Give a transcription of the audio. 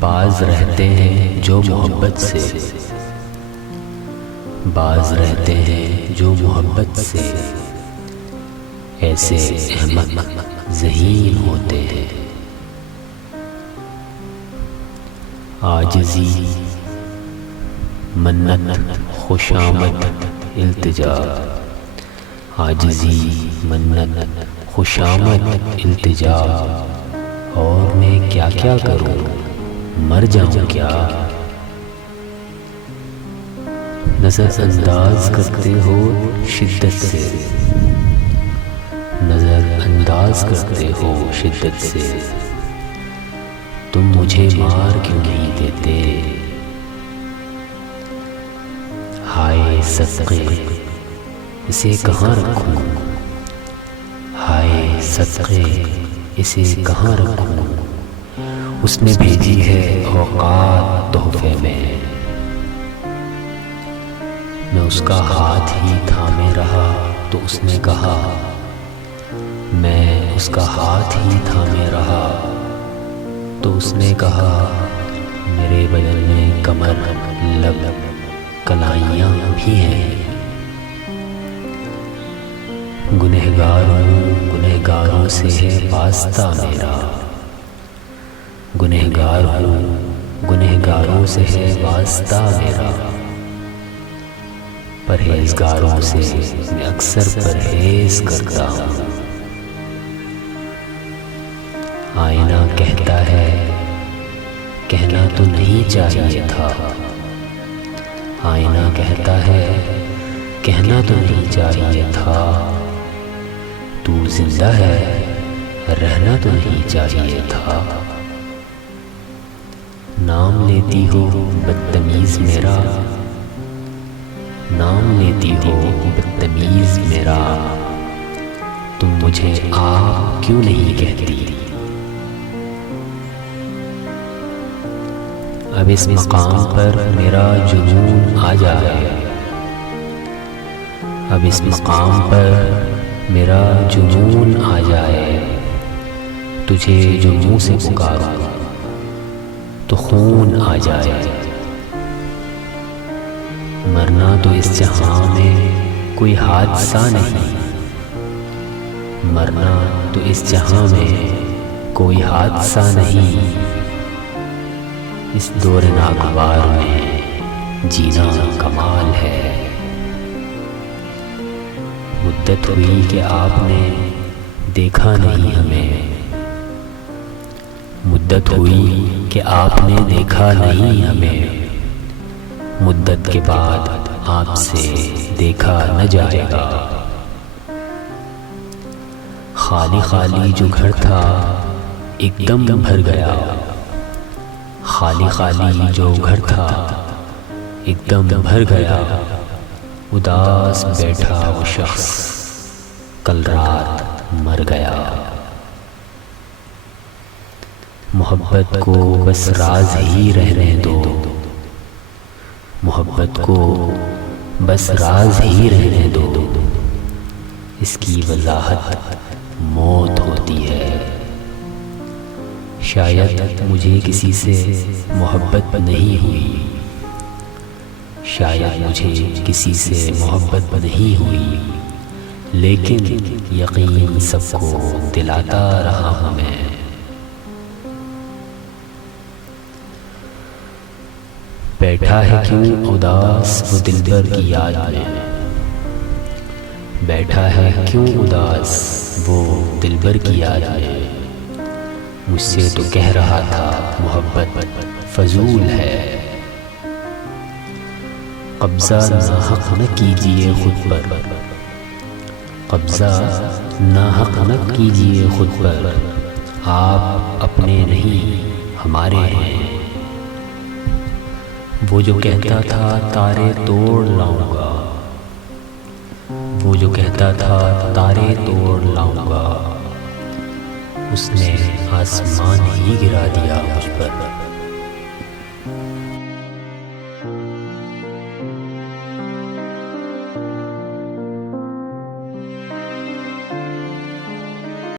باز رہتے ہیں جو محبت سے، باز رہتے ہیں جو محبت سے، ایسے احمق ذہین ہوتے ہیں۔ عاجزی، منت، خوشامد، التجا، عاجزی، منت، خوشامد، التجا، اور میں کیا کیا کروں، مر جاؤں کیا؟ نظر انداز کرتے ہو شدت سے، نظر انداز کرتے ہو شدت سے، تم مجھے مار کیوں نہیں دیتے؟ ہائے صدقے اسے کہاں رکھوں، ہائے صدقے اسے کہاں رکھوں، اس نے بھیجی ہے اوقات تحفے میں، میں اس کا ہاتھ ہی تھامے رہا تو اس نے کہا، میں اس کا ہاتھ ہی تھامے رہا تو اس نے کہا، میرے بدن میں کمر، لب، کلائیاں بھی ہیں۔ گنہگار ہوں، گنہگاروں سے ہے واسطہ میرا، گنہگار ہوں، گنہگاروں سے ہے واسطہ میرا، پرہیزگاروں سے میں اکثر پرہیز کرتا ہوں۔ آئینہ کہتا ہے کہنا تو نہیں چاہیے تھا، آئینہ کہتا ہے کہنا تو نہیں چاہیے تھا، تو زندہ ہے رہنا تو نہیں چاہیے تھا۔ نام لیتی ہو بدتمیز میرا، نام لیتی ہو بدتمیز میرا، تم مجھے آپ کیوں نہیں کہتی؟ اب اس مقام پر میرا جنون آ جائے، اب اس مقام پر میرا جنون آ جائے، تجھے جو منہ سے پکاروں تو خون آ جائے۔ مرنا تو اس جہاں میں کوئی حادثہ نہیں، مرنا تو اس جہاں میں کوئی حادثہ نہیں، اس دور ناگوار میں جینا کمال ہے۔ مدت ہوئی کہ آپ نے دیکھا نہیں ہمیں، مدت ہوئی کہ آپ نے دیکھا نہیں ہمیں، مدت کے بعد آپ سے دیکھا نہ جائے گا۔ خالی خالی جو گھر تھا ایک دم بھر گیا، خالی خالی جو گھر تھا ایک دم بھر گیا، اداس بیٹھا وہ شخص کل رات مر گیا۔ محبت کو بس راز ہی رہنے دو، محبت کو بس راز ہی رہنے دو، اس کی وضاحت موت ہوتی ہے۔ شاید مجھے کسی سے محبت نہیں ہوئی، شاید مجھے کسی سے محبت نہیں ہوئی، لیکن یقین سب کو دلاتا رہا ہوں میں۔ بیٹھا ہے کیوں اداس وہ دلبر کی یاد میں، بیٹھا ہے کیوں اداس وہ دلبر کی یاد میں، مجھ سے تو کہہ رہا تھا محبت فضول ہے۔ قبضہ ناحق نہ کیجیے خود پر، قبضہ ناحق نہ کیجیے خود پر، آپ اپنے نہیں ہمارے ہیں۔ وہ جو کہتا تھا تارے توڑ لاؤں گا، وہ جو کہتا تھا تارے توڑ لاؤں گا، اس نے آسمان ہی گرا دیا مجھ پر۔